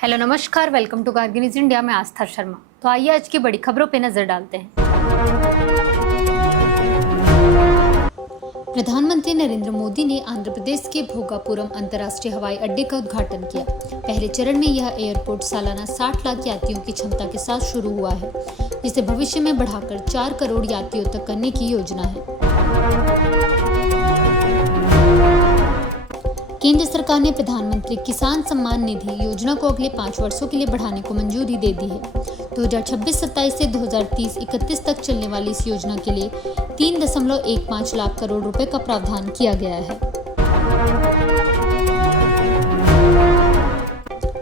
Hello नमस्कार, welcome to Kargil news India में आस्था शर्मा। तो आइए आज की बड़ी खबरों पे नजर डालते हैं। प्रधानमंत्री नरेंद्र मोदी ने आंध्र प्रदेश के भोगापुरम अंतर्राष्ट्रीय हवाई अड्डे का उद्घाटन किया। पहले चरण में यह एयरपोर्ट सालाना 60 लाख यात्रियों की क्षमता के साथ शुरू हुआ है, जिसे भविष्य में बढ़ाकर 4 करोड़ यात्रियों तक करने की योजना है। केंद्र सरकार ने प्रधानमंत्री किसान सम्मान निधि योजना को अगले 5 वर्षों के लिए बढ़ाने को मंजूरी दे दी है। 2026-27 से 2030-31 तक चलने वाली इस योजना के लिए 3.15 लाख करोड़ रुपए का प्रावधान किया गया है।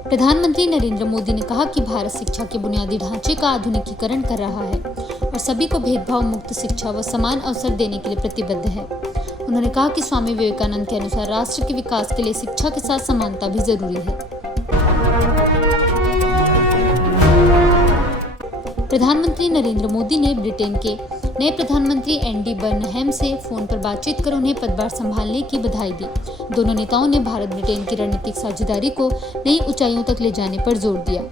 प्रधानमंत्री नरेंद्र मोदी ने कहा कि भारत शिक्षा के बुनियादी ढांचे का आधुनिकीकरण कर रहा है और सभी को भेदभाव मुक्त शिक्षा व समान अवसर देने के लिए प्रतिबद्ध है। उन्होंने कहा कि स्वामी विवेकानंद के अनुसार राष्ट्र के विकास के लिए शिक्षा के साथ समानता भी जरूरी है। प्रधानमंत्री नरेंद्र मोदी ने ब्रिटेन के नए प्रधानमंत्री एंडी बर्नहैम से फोन पर बातचीत कर उन्हें पदभार संभालने की बधाई दी। दोनों नेताओं ने भारत ब्रिटेन की रणनीतिक साझेदारी को नई ऊंचाइयों तक ले जाने पर जोर दिया।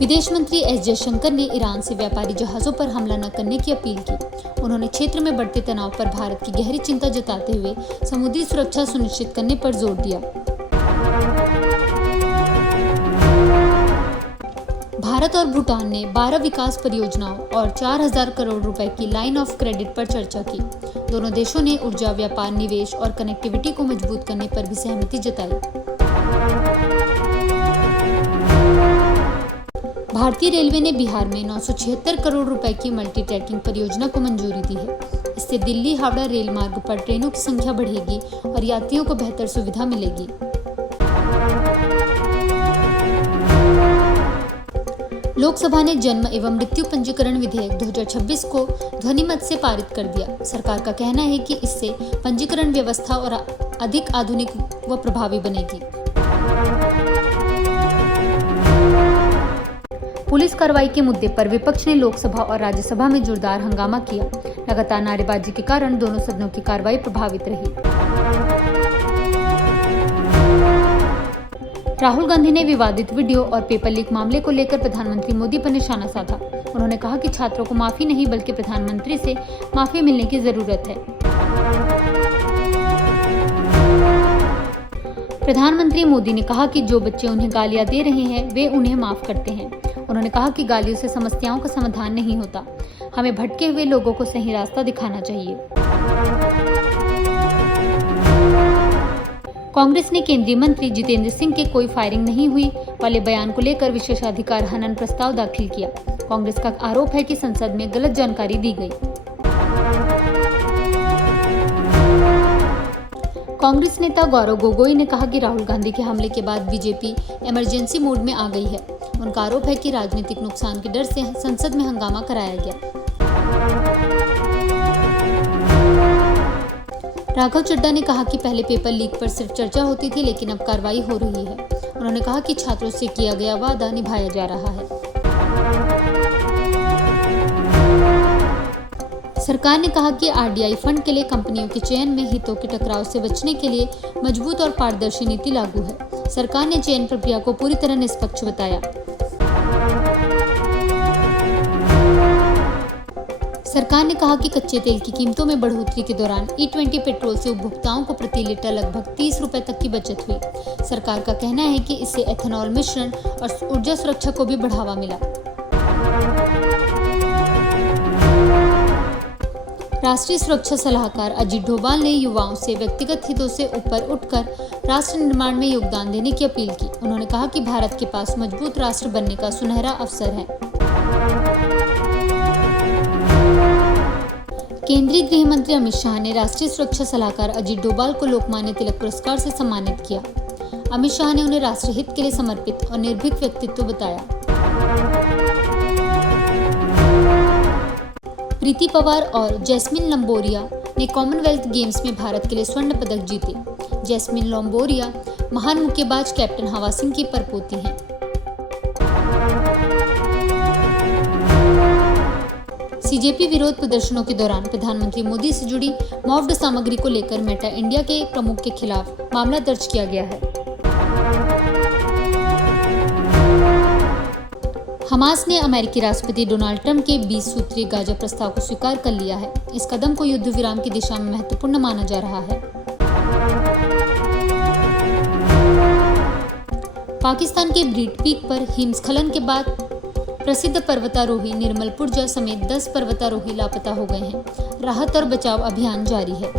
विदेश मंत्री एस जयशंकर ने ईरान से व्यापारी जहाजों पर हमला न करने की अपील की। उन्होंने क्षेत्र में बढ़ते तनाव पर भारत की गहरी चिंता जताते हुए समुद्री सुरक्षा सुनिश्चित करने पर जोर दिया। भारत और भूटान ने 12 विकास परियोजनाओं और 4000 करोड़ रुपए की लाइन ऑफ क्रेडिट पर चर्चा की। दोनों देशों ने ऊर्जा, व्यापार, निवेश और कनेक्टिविटी को मजबूत करने पर भी सहमति जताई। भारतीय रेलवे ने बिहार में 976 करोड़ रुपए की मल्टी ट्रैकिंग परियोजना को मंजूरी दी है। इससे दिल्ली हावड़ा रेल मार्ग पर ट्रेनों की संख्या बढ़ेगी और यात्रियों को बेहतर सुविधा मिलेगी। लोकसभा ने जन्म एवं मृत्यु पंजीकरण विधेयक 2026 को ध्वनिमत से पारित कर दिया। सरकार का कहना है कि इससे पंजीकरण व्यवस्था और अधिक आधुनिक व प्रभावी बनेगी। पुलिस कार्रवाई के मुद्दे पर विपक्ष ने लोकसभा और राज्यसभा में जोरदार हंगामा किया। लगातार नारेबाजी के कारण दोनों सदनों की कार्रवाई प्रभावित रही। राहुल गांधी ने विवादित वीडियो और पेपर लीक मामले को लेकर प्रधानमंत्री मोदी पर निशाना साधा। उन्होंने कहा कि छात्रों को माफी नहीं बल्कि प्रधानमंत्री से माफी मिलने की जरूरत है। प्रधानमंत्री मोदी ने कहा कि जो बच्चे उन्हें गालियां दे रहे हैं वे उन्हें माफ करते हैं। उन्होंने कहा कि गालियों से समस्याओं का समाधान नहीं होता, हमें भटके हुए लोगों को सही रास्ता दिखाना चाहिए। कांग्रेस ने केंद्रीय मंत्री जितेंद्र सिंह के कोई फायरिंग नहीं हुई वाले बयान को लेकर विशेषाधिकार हनन प्रस्ताव दाखिल किया। कांग्रेस का आरोप है कि संसद में गलत जानकारी दी गई। कांग्रेस नेता गौरव गोगोई ने कहा कि राहुल गांधी के हमले के बाद बीजेपी इमरजेंसी मोड में आ गई है। उनका आरोप है कि राजनीतिक नुकसान के डर से संसद में हंगामा कराया गया। राघव चड्ढा ने कहा कि पहले पेपर लीक पर सिर्फ चर्चा होती थी, लेकिन अब कार्रवाई हो रही है। उन्होंने कहा कि छात्रों से किया गया वादा निभाया जा रहा है। सरकार ने कहा कि आरडीआई फंड के लिए कंपनियों के चयन में हितों के टकराव से बचने के लिए मजबूत और पारदर्शी नीति लागू है। सरकार ने चयन प्रक्रिया को पूरी तरह निष्पक्ष बताया। सरकार ने कहा कि कच्चे तेल की कीमतों में बढ़ोतरी के दौरान E20 पेट्रोल से उपभोक्ताओं को प्रति लीटर लगभग 30 रुपए तक की बचत हुई। सरकार का कहना है कि इससे एथेनॉल मिश्रण और ऊर्जा सुरक्षा को भी बढ़ावा मिला। राष्ट्रीय सुरक्षा सलाहकार अजीत डोभाल ने युवाओं से व्यक्तिगत हितों से ऊपर उठकर राष्ट्र निर्माण में योगदान देने की अपील की। उन्होंने कहा कि भारत के पास मजबूत राष्ट्र बनने का सुनहरा अवसर है। केंद्रीय गृह मंत्री अमित शाह ने राष्ट्रीय सुरक्षा सलाहकार अजीत डोभाल को लोकमान्य तिलक पुरस्कार से सम्मानित किया। अमित शाह ने उन्हें राष्ट्रहित के लिए समर्पित और निर्भीक व्यक्तित्व बताया। प्रीति पवार और जैस्मिन लंबोरिया ने कॉमनवेल्थ गेम्स में भारत के लिए स्वर्ण पदक जीते। जैस्मिन लंबोरिया महान मुक्केबाज कैप्टन हवा सिंह की परपोती हैं। सीजेपी विरोध प्रदर्शनों के दौरान प्रधानमंत्री मोदी से जुड़ी मॉफ्ड सामग्री को लेकर मेटा इंडिया के प्रमुख के खिलाफ मामला दर्ज किया गया है। हमास ने अमेरिकी राष्ट्रपति डोनाल्ड ट्रंप के 20 सूत्रीय गाजा प्रस्ताव को स्वीकार कर लिया है। इस कदम को युद्ध विराम की दिशा में महत्वपूर्ण माना जा रहा है। पाकिस्तान के ब्रीड पीक पर हिमस्खलन के बाद प्रसिद्ध पर्वतारोही निर्मल पुरजा समेत 10 पर्वतारोही लापता हो गए हैं। राहत और बचाव अभियान जारी है।